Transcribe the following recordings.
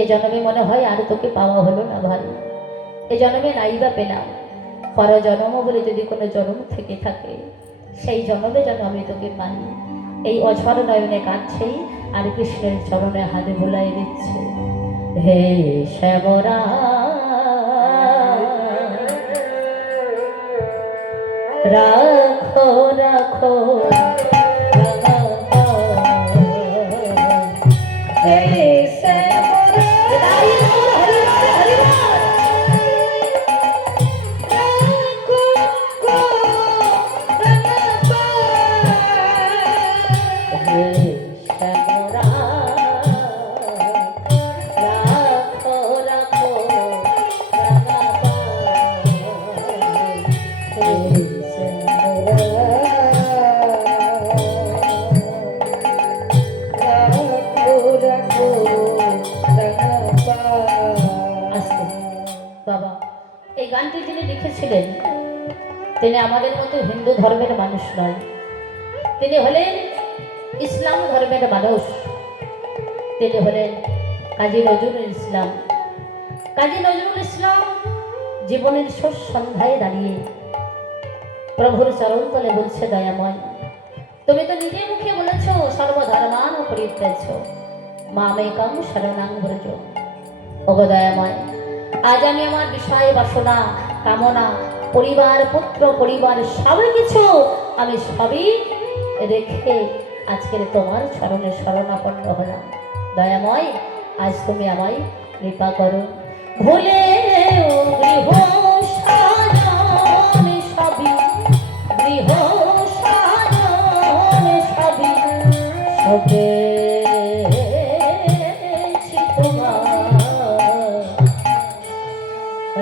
এ জন্মে মনে হয় আর তোকে পাওয়া হলো না ভাই, এ জন্মে নাইবা পেলাম, পর জন্ম বলে যদি কোনো জন্ম থেকে থাকে সেই জন্মে যেন আমি তোকে পাই। এই অঝর নয়নে কাঁদছেই আর কৃষ্ণের চরণে হাতে বুলাই দিচ্ছে, হে শ্যামরা রাখো রাখো বাবা। এই গানটি যিনি লিখেছিলেন তিনি আমাদের মতো হিন্দু ধর্মের মানুষ নয়, তিনি হলেন ইসলাম ধর্মের মানুষ। তিনি হলেন কাজী নজরুল ইসলাম। কাজী নজরুল ইসলাম জীবনের শেষ সন্ধ্যায় দাঁড়িয়ে প্রভুর চরণতলে বলছে, দয়াময় তুমি তো নিজে মুখে বলেছ সর্বধর্মান পরিত্যাজ্য মামেকং শরণাং ব্রজ। ওগো দয়াময়, আজ আমি আমার বিষয় বাসনা কামনা পরিবার পুত্র পরিবার সবই কিছু আমি সবই রেখে আজকের তোমার চরণে শরণাপন্ন হলাম। দয়াময় আজ তুমি আমায় কৃপা করো। ভুলে গৃহ সাজন সবই, গৃহ সাজন সবই সবে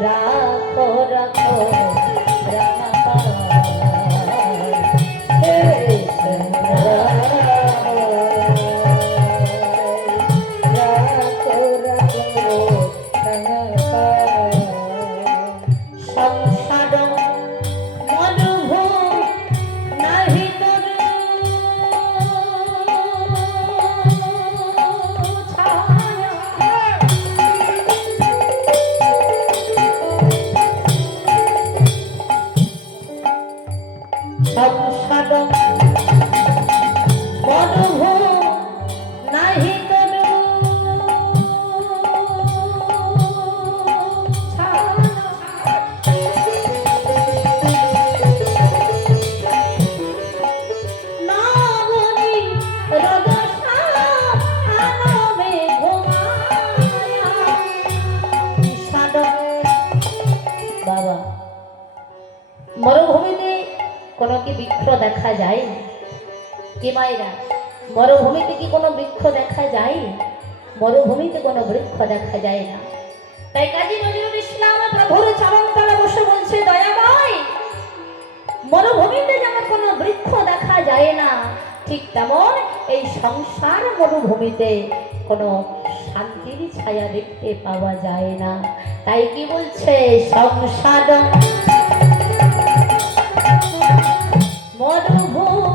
রাখো রাখো মরুভূমিতে কোনো কি বৃক্ষ দেখা যায় কি মায়েরা? মরুভূমিতে কি কোনো বৃক্ষ দেখা যায়? মরুভূমিতে কোনো বৃক্ষ দেখা যায় না। তাই কাজী নজরুল ইসলাম প্রভুর চরণতলে বসে বলছে, দয়াময় মরুভূমিতে যেমন কোনো বৃক্ষ দেখা যায় না, ঠিক তেমন এই সংসার মরুভূমিতে কোনো শান্তির ছায়া দেখতে পাওয়া যায় না। তাই কি বলছে, সংসার মরুভূমি